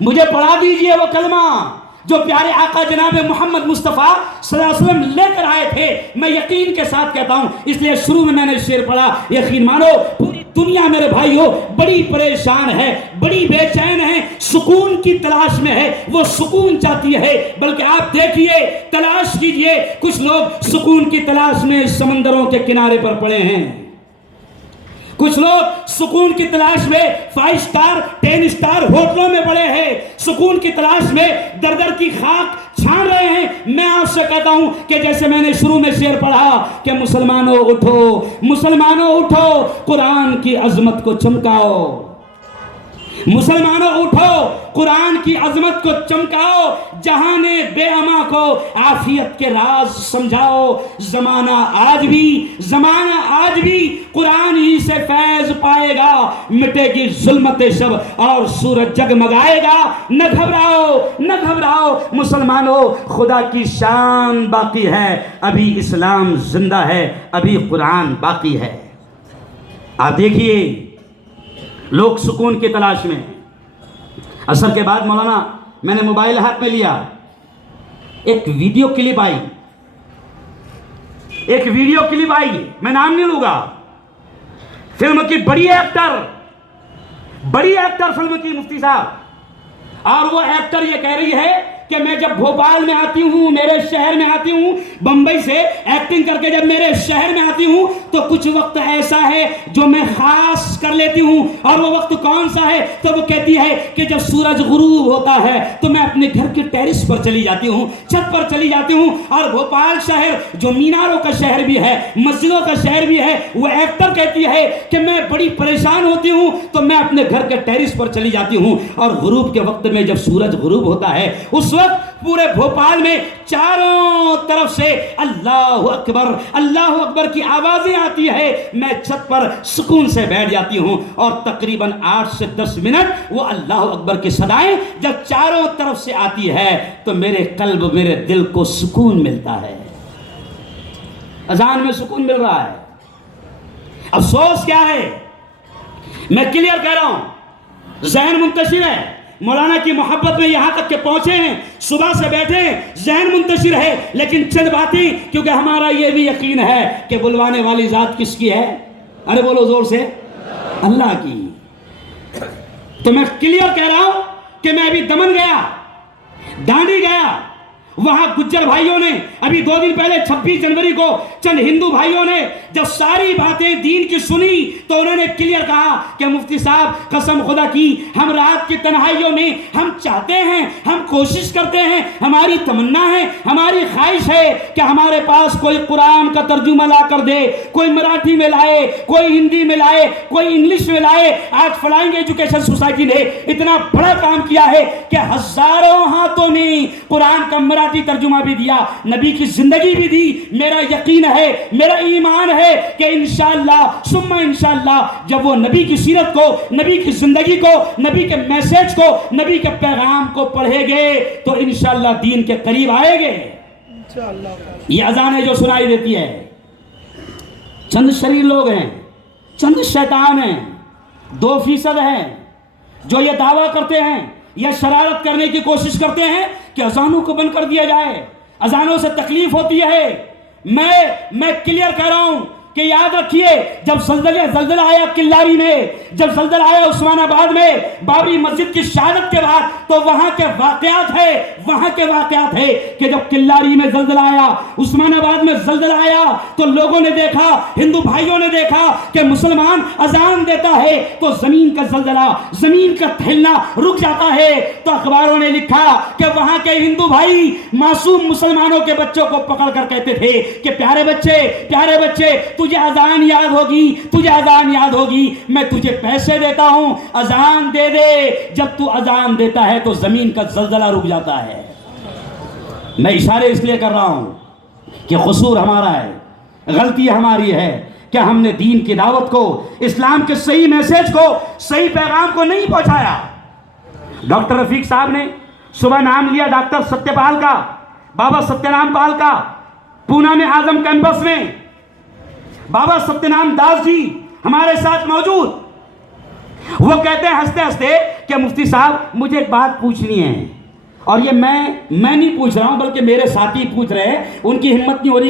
مجھے پڑھا دیجئے وہ کلمہ جو پیارے آقا جناب محمد مصطفیٰ صلی اللہ علیہ وسلم لے کر آئے تھے. میں یقین کے ساتھ کہتا ہوں, اس لیے شروع میں نے شعر پڑھا. یقین مانو پوری دنیا میرے بھائیو بڑی پریشان ہے, بڑی بے چین ہے, سکون کی تلاش میں ہے, وہ سکون چاہتی ہے. بلکہ آپ دیکھیے, تلاش کیجئے, کچھ لوگ سکون کی تلاش میں سمندروں کے کنارے پر پڑے ہیں, کچھ لوگ سکون کی تلاش میں 5 سٹار 10 سٹار ہوٹلوں میں پڑے ہیں, سکون کی تلاش میں در در کی خاک چھان رہے ہیں. میں آپ سے کہتا ہوں کہ جیسے میں نے شروع میں شعر پڑھا کہ مسلمانوں اٹھو, مسلمانوں اٹھو, قرآن کی عظمت کو چمکاؤ, مسلمانوں اٹھو, قرآن کی عظمت کو چمکاؤ, جہان بے اما کو عافیت کے راز سمجھاؤ. زمانہ آج بھی قرآن ہی سے فیض پائے گا, مٹے گی ظلمت شب اور سورج جگمگائے گا. نہ گھبراؤ, نہ گھبراؤ مسلمانوں, خدا کی شان باقی ہے, ابھی اسلام زندہ ہے, ابھی قرآن باقی ہے. آپ دیکھیے لوگ سکون کی تلاش میں. عصر کے بعد مولانا میں نے موبائل ہاتھ میں لیا, ایک ویڈیو کلپ آئی, میں نام نہیں لوں گا, فلم کی بڑی ایکٹر فلم کی مفتی صاحب, اور وہ ایکٹر یہ کہہ رہی ہے کہ میں جب بھوپال میں آتی ہوں, میرے شہر میں آتی ہوں, بمبئی سے ایکٹنگ کر کے جب میرے شہر میں آتی ہوں تو کچھ وقت ایسا ہے جو میں خاص کر لیتی ہوں. اور وہ وقت کون سا ہے؟ تو وہ کہتی ہے کہ جب سورج غروب ہوتا ہے تو میں اپنے گھر کے ٹیرس پر چلی جاتی ہوں, چھت پر چلی جاتی ہوں, اور بھوپال شہر جو میناروں کا شہر بھی ہے, مسجدوں کا شہر بھی ہے, وہ ایکٹر کہتی ہے کہ میں بڑی پریشان ہوتی ہوں تو میں اپنے گھر کے ٹیرس پر چلی جاتی ہوں, اور غروب کے وقت میں جب سورج غروب ہوتا ہے اس وقت پورے بھوپال میں چاروں طرف سے اللہ اکبر کی آوازیں آتی ہے. میں چھت پر سکون سے بیٹھ جاتی ہوں, اور تقریباً 8 سے 10 منٹ وہ اللہ اکبر کی صدائیں جب چاروں طرف سے آتی ہے تو میرے قلب, میرے دل کو سکون ملتا ہے. اذان میں سکون مل رہا ہے. افسوس کیا ہے, میں کلیئر کہہ رہا ہوں, ذہن منتشر ہے. مولانا کی محبت میں یہاں تک کہ پہنچے ہیں, صبح سے بیٹھے ہیں, ذہن منتشر ہے, لیکن چند باتیں, کیونکہ ہمارا یہ بھی یقین ہے کہ بلوانے والی ذات کس کی ہے؟ ارے بولو زور سے, اللہ کی. تو میں کلیئر کہہ رہا ہوں کہ میں ابھی دمن گیا, ڈانڈی گیا, وہاں گجر بھائیوں نے ابھی 2 دن پہلے 26 جنوری کو چند ہندو بھائیوں نے جب ساری باتیں دین کی سنی تو انہوں نے کلیئر کہا کہ مفتی صاحب قسم خدا کی ہم رات کی تنہائیوں میں ہم چاہتے ہیں, ہم کوشش کرتے ہیں, ہماری تمنا ہے, ہماری خواہش ہے کہ ہمارے پاس کوئی قرآن کا ترجمہ لا کر دے, کوئی مراٹھی میں لائے, کوئی ہندی میں لائے, کوئی انگلش میں لائے. آج فلائنگ ایجوکیشن سوسائٹی نے اتنا بڑا کام کیا ہے کہ ہزاروں ہاتھوں میں قرآن کا مراٹھی ترجمہ بھی دیا, نبی کی زندگی بھی دی. میرا یقین ہے, میرا ایمان ہے کہ انشاءاللہ ثم انشاءاللہ جب وہ نبی کی سیرت کو, نبی کی زندگی کو, نبی کے میسج کو, نبی کے پیغام کو پڑھیں گے تو انشاءاللہ دین کے قریب آئیں گے. یہ اذانیں جو سنائی دیتی ہے, چند شریر لوگ ہیں, چند شیطان ہیں, 2% ہیں جو یہ دعویٰ کرتے ہیں یا شرارت کرنے کی کوشش کرتے ہیں کہ اذانوں کو بند کر دیا جائے, اذانوں سے تکلیف ہوتی ہے. میں کلیئر کہہ رہا ہوں کہ یاد رکھیے, جب زلزلہ آیا کلاری میں, جب زلزلہ آیا عثمان آباد میں بابری مسجد کی شہادت کے بعد, تو وہاں کے واقعات ہے کہ جب کلاری میں زلزلہ آیا, عثمان آباد میں زلزلہ آیا تو لوگوں نے دیکھا, ہندو بھائیوں نے دیکھا کہ مسلمان اذان دیتا ہے تو زمین کا زلزلہ, زمین کا ہلنا رک جاتا ہے. تو اخباروں نے لکھا کہ وہاں کے ہندو بھائی معصوم مسلمانوں کے بچوں کو پکڑ کر کہتے تھے کہ پیارے بچے تجھے اذان یاد ہوگی, میں تجھے پیسے دیتا ہوں, اذان دے دے. جب تو اذان دیتا ہے تو زمین کا زلزلہ رک جاتا ہے. میں اشارے اس لیے کر رہا ہوں کہ قصور ہمارا ہے, غلطی ہماری ہے کہ ہم نے دین کی دعوت کو, اسلام کے صحیح میسج کو, صحیح پیغام کو نہیں پہنچایا. ڈاکٹر رفیق صاحب نے صبح نام لیا ڈاکٹر ستیہ پال کا, بابا ستیہ نام پال کا, پونا میں اعظم کیمپس میں بابا ستیہ نام داس جی ہمارے ساتھ موجود. وہ کہتے ہیں ہنستے ہنستے کہ مفتی صاحب مجھے ایک بات پوچھنی ہے، اور یہ میں نہیں پوچھ رہا ہوں بلکہ میرے ساتھی پوچھ رہے ہیں، ان کی ہمت نہیں ہو رہی